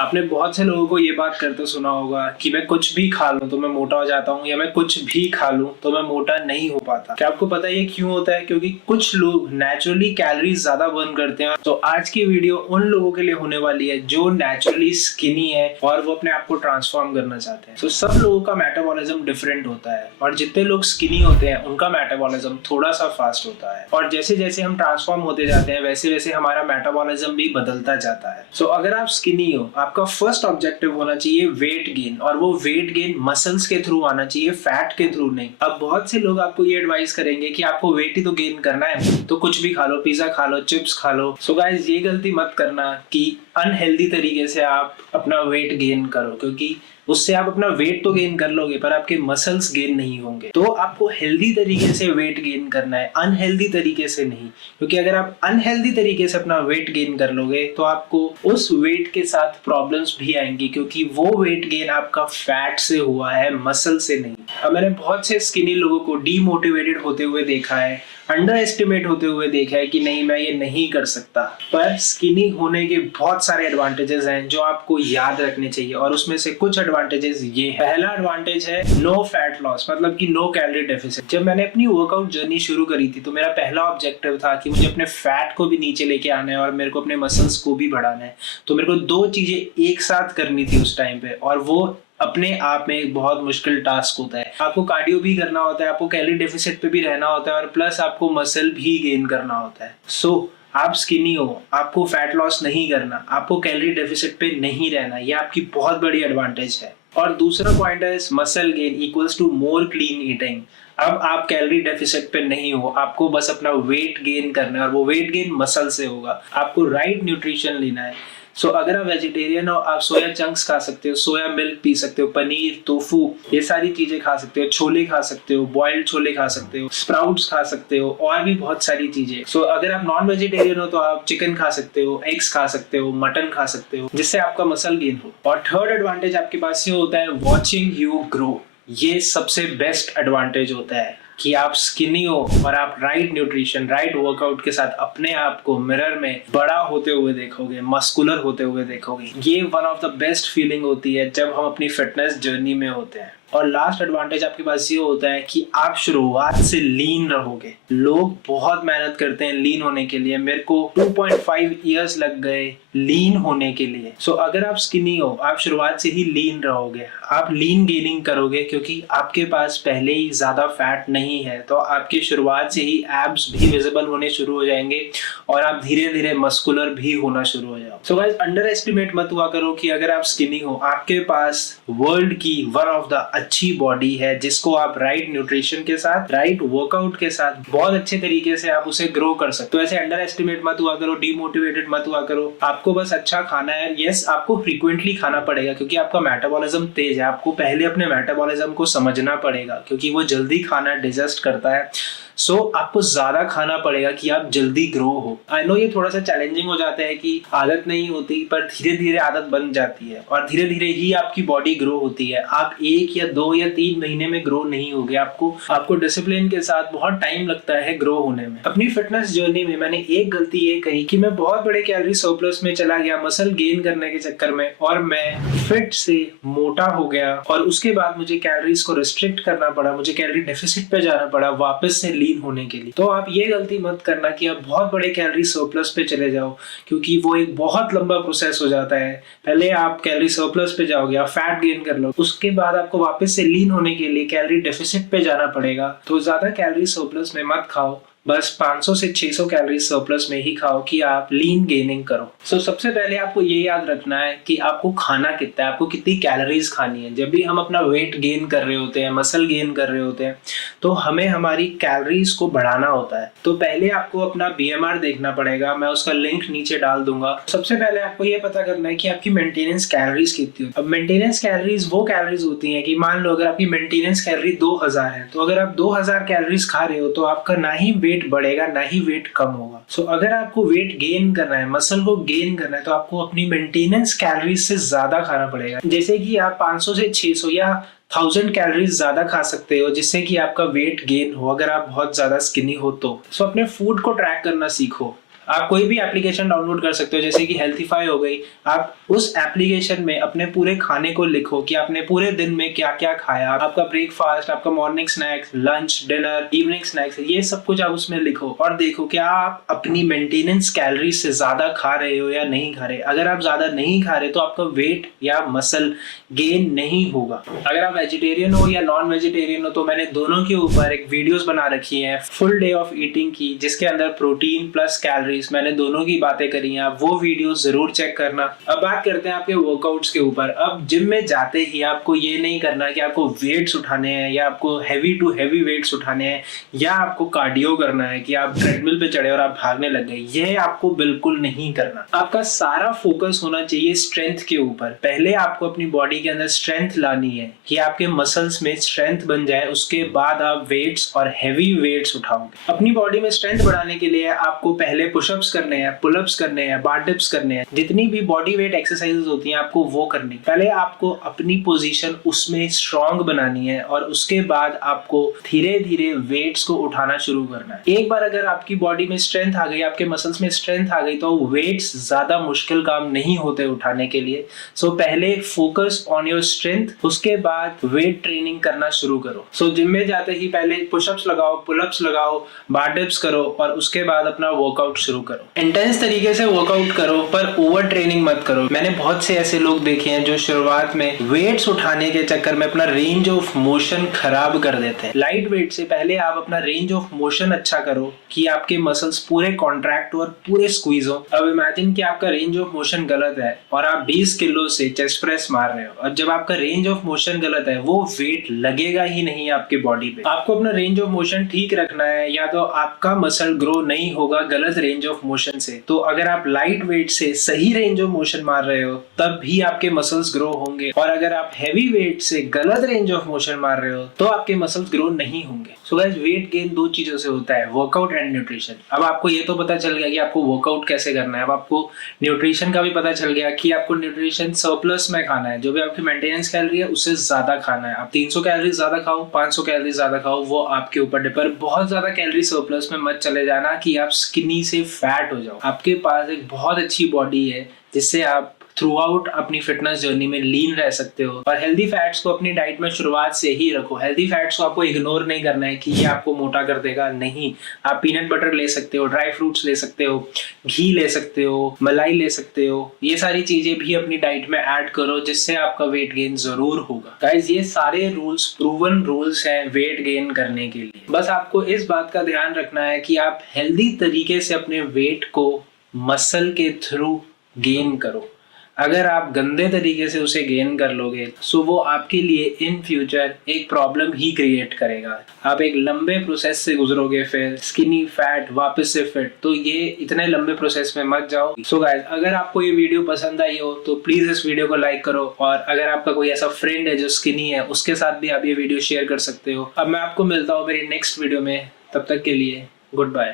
आपने बहुत से लोगों को ये बात करते सुना होगा कि मैं कुछ भी खा लूं तो मैं मोटा हो जाता हूं, या मैं कुछ भी खा लूं तो मैं मोटा नहीं हो पाता। क्या आपको पता है ये क्यों होता है? क्योंकि कुछ लोग नेचुरली कैलोरीज ज्यादा बर्न करते हैं। तो आज की वीडियो उन लोगों के लिए होने वाली है जो नेचुरली स्किनी है और वो अपने आप को ट्रांसफॉर्म करना चाहते हैं। तो सब लोगों का मेटाबॉलिज्म डिफरेंट होता है और जितने लोग स्किनी होते हैं उनका मेटाबॉलिज्म थोड़ा सा फास्ट होता है, और जैसे जैसे हम ट्रांसफॉर्म होते जाते हैं वैसे वैसे हमारा मेटाबॉलिज्म भी बदलता जाता है। सो अगर आप स्किनी हो, आपका फर्स्ट ऑब्जेक्टिव होना चाहिए वेट गेन, और वो वेट गेन मसल्स के थ्रू आना चाहिए, फैट के थ्रू नहीं। अब बहुत से लोग आपको ये एडवाइस करेंगे कि आपको वेट ही तो गेन करना है तो कुछ भी खा लो, पिज्जा खा लो, चिप्स खा लो। सो गाइस, ये गलती मत करना कि अनहेल्दी तरीके से आप अपना वेट गेन करो, क्योंकि उससे आप अपना वेट तो गेन कर लोगे पर आपके मसल्स गेन नहीं होंगे। तो आपको हेल्दी तरीके से वेट गेन करना है, अनहेल्दी तरीके से नहीं। क्योंकि अगर आप अनहेल्दी तरीके से अपना वेट गेन कर लोगे तो आपको उस वेट के साथ प्रॉब्लम्स भी आएंगी, क्योंकि वो वेट गेन आपका फैट से हुआ है, मसल से नहीं। अब मैंने बहुत से स्किनी लोगों को डीमोटिवेटेड होते हुए देखा है, अंडर एस्टिमेट होते हुए देखा है कि नहीं मैं ये नहीं कर सकता। पर स्किनी होने के बहुत सारे एडवांटेजेस हैं जो आपको याद रखने चाहिए, और उसमें से कुछ एडवांटेजेस ये है। पहला एडवांटेज है नो फैट लॉस, मतलब कि नो कैलोरी डेफिसिट। जब मैंने अपनी वर्कआउट जर्नी शुरू करी थी तो मेरा पहला ऑब्जेक्टिव था कि मुझे अपने फैट को भी नीचे लेके आना है और मेरे को अपने मसल्स को भी बढ़ाना है। तो मेरे को दो चीजें एक साथ करनी थी उस टाइम पे, और वो अपने आप में एक बहुत मुश्किल टास्क होता है। आपको कार्डियो भी करना होता है, आपको कैलोरी डेफिसिट पे भी रहना होता है, और प्लस आपको मसल भी गेन करना होता है। सो आप स्किनी हो, आपको फैट लॉस नहीं करना, आपको कैलोरी डेफिसिट पे नहीं रहना, ये आपकी बहुत बड़ी एडवांटेज है। और दूसरा पॉइंट है muscle gain equals to more clean eating. अब आप कैलोरी डेफिसिट पे नहीं हो, आपको बस अपना वेट गेन करना है, और वो वेट गेन मसल से होगा। आपको राइट न्यूट्रिशन लेना है। सो अगर आप वेजिटेरियन हो, आप सोया चंक्स खा सकते हो, सोया मिल्क पी सकते हो, पनीर, टोफू, ये सारी चीजें खा सकते हो, छोले खा सकते हो, बॉइल्ड छोले खा सकते हो, स्प्राउट्स खा सकते हो, और भी बहुत सारी चीजें। सो अगर आप नॉन वेजिटेरियन हो तो आप चिकन खा सकते हो, एग्स खा सकते हो, मटन खा सकते हो, जिससे आपका मसल गेन हो। और थर्ड एडवांटेज आपके पास ये होता है वॉचिंग यू ग्रो। ये सबसे बेस्ट एडवांटेज होता है कि आप स्किनी हो और आप राइट न्यूट्रिशन, राइट वर्कआउट के साथ अपने आप को मिरर में बड़ा होते हुए देखोगे, मस्कुलर होते हुए देखोगे। ये one of the best feeling होती है जब हम अपनी फिटनेस जर्नी में होते हैं। और लास्ट एडवांटेज आपके पास ये होता है कि आप शुरुआत से लीन रहोगे। लोग बहुत मेहनत करते हैं लीन होने के लिए, मेरे को 2.5 इयर्स लग गए लीन होने के लिए। सो अगर आप स्किनी हो, आप शुरुआत से ही लीन रहोगे, आप लीन गेनिंग करोगे, क्योंकि आपके पास पहले ही ज्यादा फैट नहीं है। तो आपके शुरुआत से ही एब्स भी विजिबल होने शुरू हो जाएंगे और आप धीरे धीरे मस्कुलर भी होना शुरू हो जाओ। सो गाइस, अंडर एस्टिमेट मत हुआ करो कि अगर आप स्किनी हो, आपके पास वर्ल्ड की वन ऑफ द अच्छी बॉडी है जिसको आप राइट न्यूट्रिशन के साथ, राइट वर्कआउट के साथ बहुत अच्छे तरीके से आप उसे ग्रो कर सकते हो। ऐसे अंडर एस्टिमेट मत हुआ करो, डीमोटिवेटेड मत हुआ करो। आपको बस अच्छा खाना है। यस, आपको फ्रीक्वेंटली खाना पड़ेगा क्योंकि आपका मेटाबॉलिज्म तेज है। आपको पहले अपने मेटाबॉलिज्म को समझना पड़ेगा क्योंकि वो जल्दी खाना डिजेस्ट करता है। सो आपको ज्यादा खाना पड़ेगा कि आप जल्दी ग्रो हो। आई नो ये थोड़ा सा चैलेंजिंग हो जाता है कि आदत नहीं होती, पर धीरे धीरे आदत बन जाती है और धीरे धीरे ही आपकी बॉडी ग्रो होती है। आप 1 या 2 या 3 महीने में ग्रो नहीं होगे। आपको डिसिप्लिन के साथ बहुत टाइम लगता है ग्रो होने में। अपनी फिटनेस जर्नी में मैंने एक गलती ये कही कि मैं बहुत बड़े कैलोरी सरप्लस में चला गया मसल गेन करने के चक्कर में, और मैं फिट से मोटा हो गया, और उसके बाद मुझे कैलोरीज को रिस्ट्रिक्ट करना पड़ा, मुझे कैलोरी डेफिसिट पे जाना पड़ा वापस से होने के लिए। तो आप ये गलती मत करना कि आप बहुत बड़े कैलोरी सरप्लस पे चले जाओ, क्योंकि वो एक बहुत लंबा प्रोसेस हो जाता है। पहले आप कैलोरी सरप्लस पे जाओगे, आप फैट गेन कर लो, उसके बाद आपको वापस से लीन होने के लिए कैलोरी डेफिसिट पे जाना पड़ेगा। तो ज्यादा कैलोरी सरप्लस में मत खाओ, बस 500 से 600 कैलोरी सरप्लस में ही खाओ कि आप लीन गेनिंग करो। सो सबसे पहले आपको ये याद रखना है कि आपको खाना कितना है, आपको कितनी कैलोरीज खानी है। जब भी हम अपना वेट गेन कर रहे होते हैं, मसल गेन कर रहे होते हैं, तो हमें हमारी कैलोरीज को बढ़ाना होता है। तो पहले आपको अपना BMR देखना पड़ेगा, मैं उसका लिंक नीचे डाल दूंगा। सबसे पहले आपको ये पता करना है कि आपकी मेंटेनेंस कैलोरीज कितनी होती है। अब मेंटेनेंस कैलोरीज वो कैलोरीज होती है कि मान लो अगर आपकी मेंटेनेंस कैलोरी 2000 है, तो अगर आप 2000 कैलोरीज खा रहे हो तो आपका ना ही वेट बढ़ेगा ना ही वेट कम होगा। सो अगर आपको वेट गेन करना है, मसल को गेन करना है, तो आपको अपनी मेंटेनेंस कैलोरीज से ज्यादा खाना पड़ेगा। जैसे कि आप 500 से 600 या 1000 कैलोरीज ज्यादा खा सकते हो जिससे कि आपका वेट गेन हो, अगर आप बहुत ज्यादा स्किनी हो तो। सो अपने फूड को ट्रैक करना सीखो। आप कोई भी एप्लीकेशन डाउनलोड कर सकते हो, जैसे कि हेल्थीफाई हो गई। आप उस एप्लीकेशन में अपने पूरे खाने को लिखो कि आपने पूरे दिन में क्या क्या खाया, आपका ब्रेकफास्ट, आपका morning snacks, lunch, dinner, evening snacks, ये सब कुछ आप उसमें लिखो और देखो क्या आप अपनी मेंटेनेंस कैलोरी से ज्यादा खा रहे हो या नहीं खा रहे। अगर आप ज्यादा नहीं खा रहे तो आपका वेट या मसल गेन नहीं होगा। अगर आप वेजिटेरियन हो या नॉन वेजिटेरियन हो तो मैंने दोनों के ऊपर एक वीडियोस बना रखी है फुल डे ऑफ ईटिंग की, जिसके अंदर प्रोटीन प्लस कैलोरीज मैंने दोनों की बातें करी हैं। आप वो वीडियो जरूर चेक करना। अब बात करते हैं आपके वर्कआउट्स के ऊपर। अब जिम में जाते ही आपको ये नहीं करना कि आपको वेट्स उठाने हैं या आपको हैवी टू हैवी वेट्स उठाने हैं या आपको कार्डियो करना है कि आप ट्रेडमिल पे चढ़े और आप भागने लग गए। यह आपको बिल्कुल नहीं करना। आपका सारा फोकस होना चाहिए स्ट्रेंथ के ऊपर। पहले आपको अपनी बॉडी के अंदर स्ट्रेंथ लानी है कि आपके मसल्स में स्ट्रेंथ बन जाए, उसके बाद आप वेट्स और हैवी वेट्स उठाओगे। अपनी बॉडी में स्ट्रेंथ बढ़ाने के लिए आपको पहले पुशअप्स करने हैं, पुलअप्स करने हैं, बार डिप्स करने हैं, जितनी भी बॉडी वेट एक्सरसाइजेस होती हैं आपको वो करनी। पहले आपको अपनी पोजीशन उसमें स्ट्रांग बनानी है और उसके बाद आपको धीरे धीरे वेट्स को उठाना शुरू करना है। एक बार अगर आपकी बॉडी में स्ट्रेंथ आ गई, आपके मसल्स में स्ट्रेंथ आ गई, तो वेट्स ज्यादा मुश्किल काम नहीं होते उठाने के लिए। सो पहले फोकस ऑन योर स्ट्रेंथ, उसके बाद वेट ट्रेनिंग करना शुरू करो। सो जिम में जाते ही पहले पुशअप्स लगाओ, पुलअप्स लगाओ, बार डिप्स करो और उसके बाद अपना वर्कआउट शुरू करो। इंटेंस तरीके से वर्कआउट करो पर ओवर ट्रेनिंग मत करो। मैंने बहुत से ऐसे लोग देखे हैं जो शुरुआत में वेट्स उठाने के चक्कर में अपना रेंज ऑफ मोशन खराब कर देते हैं। लाइट वेट से पहले आप अपना रेंज ऑफ मोशन अच्छा करो कि आपके मसल्स पूरे कॉन्ट्रैक्ट और पूरे स्क्वीज हो। अब इमेजिन कि आपका रेंज ऑफ मोशन गलत है और आप 20 किलो से चेस्ट प्रेस मार रहे हो। अब जब आपका रेंज ऑफ मोशन गलत है वो वेट लगेगा ही नहीं आपके बॉडी पे। आपको अपना रेंज ऑफ मोशन ठीक रखना है, या तो आपका मसल ग्रो नहीं होगा गलत रेंज ऑफ मोशन से। तो अगर आप लाइट वेट से सही रेंज ऑफ मोशन मार रहे हो तब भी आपके मसल्स ग्रो होंगे, और अगर आप हैवी वेट से गलत रेंज ऑफ मोशन मार रहे हो तो आपके मसल्स ग्रो नहीं होंगे। सो गाइस, वेट गेन दो चीजों से होता है, वर्कआउट एंड न्यूट्रिशन। अब आपको ये तो पता चल गया कि आपको वर्कआउट कैसे करना है। अब आपको न्यूट्रिशन का भी पता चल गया कि आपको न्यूट्रिशन सरप्लस में खाना है। जो भी आपकी मेंटेनेंस कैलोरी है उससे ज्यादा खाना है। आप 300 कैलोरी ज्यादा खाओ, 500 कैलोरी ज्यादा खाओ, वो आपके ऊपर डिपेंड। पर बहुत ज्यादा कैलोरी सरप्लस में मत चले जाना कि आप स्किनी से फैट हो जाओ। आपके पास एक बहुत अच्छी बॉडी है जिससे आप थ्रू आउट अपनी फिटनेस जर्नी में लीन रह सकते हो। और हेल्दी फैट्स को अपनी डाइट में शुरुआत से ही रखो। हेल्दी फैट्स को आपको इग्नोर नहीं करना है कि ये आपको मोटा कर देगा, नहीं। आप पीनट बटर ले सकते हो, ड्राई फ्रूट्स ले सकते हो, घी ले सकते हो, मलाई ले सकते हो। ये सारी चीजें भी अपनी डाइट में ऐड करो जिससे आपका वेट गेन जरूर होगा। गाइस, ये सारे रूल्स प्रूवन रूल्स हैं वेट गेन करने के लिए। बस आपको इस बात का ध्यान रखना है कि आप हेल्दी तरीके से अपने वेट को मसल के थ्रू गेन करो। अगर आप गंदे तरीके से उसे गेन कर लोगे सो वो आपके लिए इन फ्यूचर एक प्रॉब्लम ही क्रिएट करेगा। आप एक लंबे प्रोसेस से गुजरोगे, फिर स्किनी फैट वापस से फिट। तो ये इतने लंबे प्रोसेस में मत जाओ। सो गाइस, अगर आपको ये वीडियो पसंद आई हो तो प्लीज इस वीडियो को लाइक करो, और अगर आपका कोई ऐसा फ्रेंड है जो स्किनी है उसके साथ भी आप ये वीडियो शेयर कर सकते हो। अब मैं आपको मिलता हूँ मेरी नेक्स्ट वीडियो में, तब तक के लिए गुड बाय।